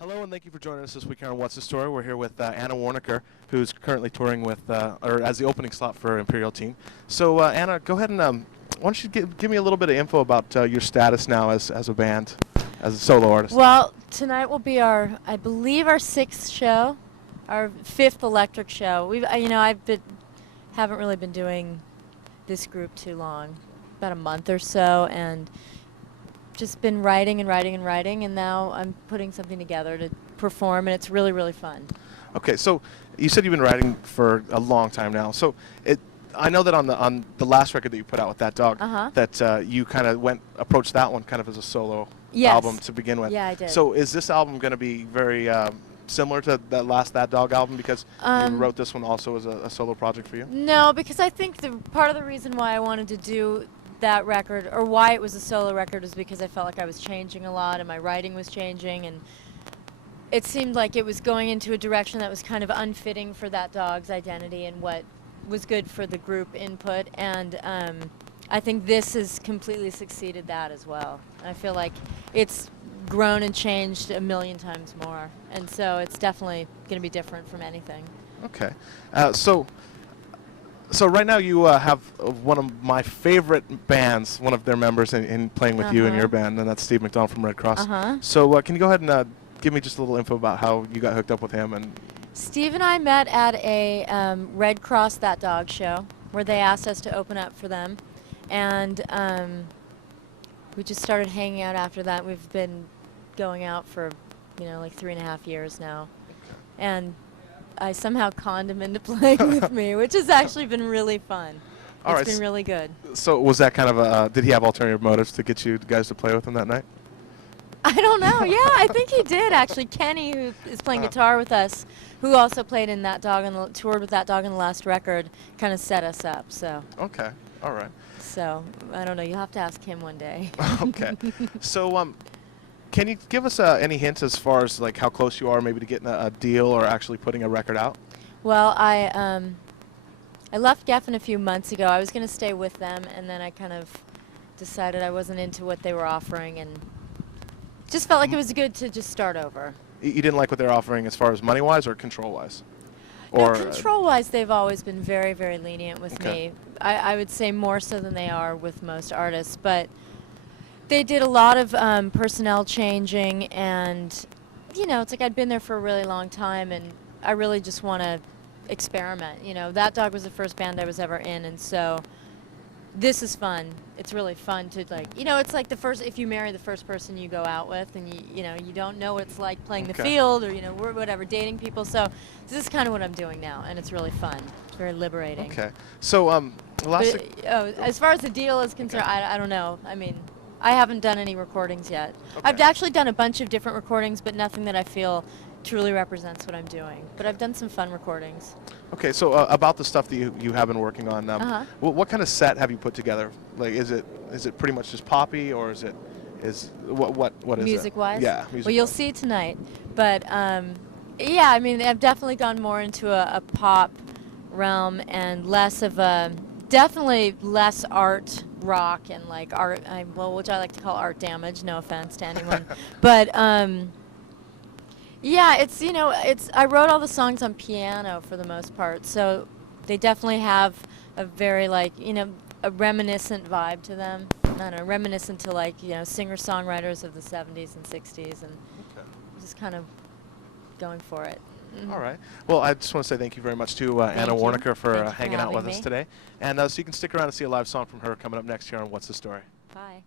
Hello, and thank you for joining us this week here on What's the Story. We're here with Anna Waronker, who's currently touring with, or as the opening slot for Imperial Teen. So, Anna, go ahead and why don't you give me a little bit of info about your status now as a band, as a solo artist. Well, tonight will be I believe, our sixth show, our fifth electric show. Haven't really been doing this group too long, about a month or so, and just been writing and writing and writing, and now I'm putting something together to perform, and it's really, really fun. Okay, so you said you've been writing for a long time now. So I know that on the last record that you put out with That Dog, that you kind of approached that one kind of as a solo album to begin with. Yeah, I did. So is this album going to be very similar to That Dog album, because you wrote this one also as a solo project for you? No, because I think part of the reason why I wanted to do that record, or why it was a solo record, was because I felt like I was changing a lot and my writing was changing, and it seemed like it was going into a direction that was kind of unfitting for That Dog's identity and what was good for the group input, and I think this has completely succeeded that as well. I feel like it's grown and changed a million times more, and so it's definitely going to be different from anything. Okay. So right now you have one of my favorite bands, one of their members in playing with you in your band, and that's Steve McDonald from Red Cross. So can you go ahead and give me just a little info about how you got hooked up with him? And Steve and I met at a Red Cross That Dog show where they asked us to open up for them, and we just started hanging out after that. We've been going out for like 3.5 years now, and I somehow conned him into playing with me, which has actually been really fun. It's been really good. So was that kind of did he have alternative motives to get you guys to play with him that night? I don't know. Yeah, I think he did, actually. Kenny, who is playing guitar with us, who also played in That Dog and toured with That Dog in the last record, kind of set us up. So. Okay. All right. So I don't know. You'll have to ask him one day. Okay. So can you give us any hints as far as like how close you are maybe to getting a deal or actually putting a record out? Well, I left Geffen a few months ago. I was going to stay with them, and then I kind of decided I wasn't into what they were offering, and just felt like it was good to just start over. You didn't like what they're offering as far as money-wise or control-wise? No, control-wise, they've always been very, very lenient with me. I would say more so than they are with most artists, but they did a lot of personnel changing, and it's like I'd been there for a really long time, and I really just want to experiment. That Dog was the first band I was ever in, and so this is fun. It's really fun to it's like if you marry the first person you go out with, and you don't know what it's like playing the field or whatever, dating people. So this is kind of what I'm doing now, and it's really fun. It's very liberating. Okay. So as far as the deal is concerned, I don't know. I mean, I haven't done any recordings yet. I've actually done a bunch of different recordings, but nothing that I feel truly represents what I'm doing. But I've done some fun recordings. Okay, so about the stuff that you have been working on, what kind of set have you put together? Like, is it pretty much just poppy, or is what is it? Music-wise? Yeah. Well, you'll see tonight. But yeah, I mean, I've definitely gone more into a pop realm and less of definitely less art rock and like art, which I like to call art damage. No offense to anyone, but yeah, I wrote all the songs on piano for the most part, so they definitely have a very a reminiscent vibe to them. I don't know, reminiscent to singer-songwriters of the 70s and 60s, and just kind of going for it. All right. Well, I just want to say thank you very much to Anna Waronker for hanging out with us today. And so you can stick around and see a live song from her coming up next here on What's the Story. Bye.